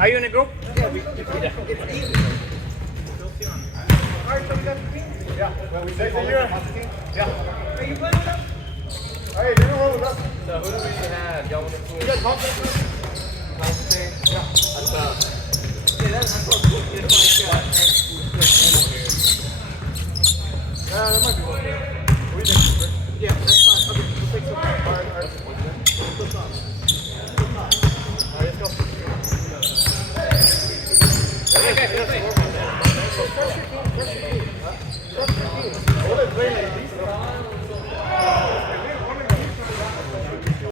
Are you in a group? Yeah, it's easy. Alright, so we got the team? Yeah. Well, we Say say you're. Yeah. Are you playing with us? Hey, you're rolling with us. So who do we have? Y'all want to You got confidence? Yeah. That's what's cool. It's like That might be one. What do you think, Chris? yeah, that's fine. Okay, we'll take some time. Alright, alright. Flip up. Alright, let's go. Okay, Trust your team. Trust your team. Trust your team. Trust your team.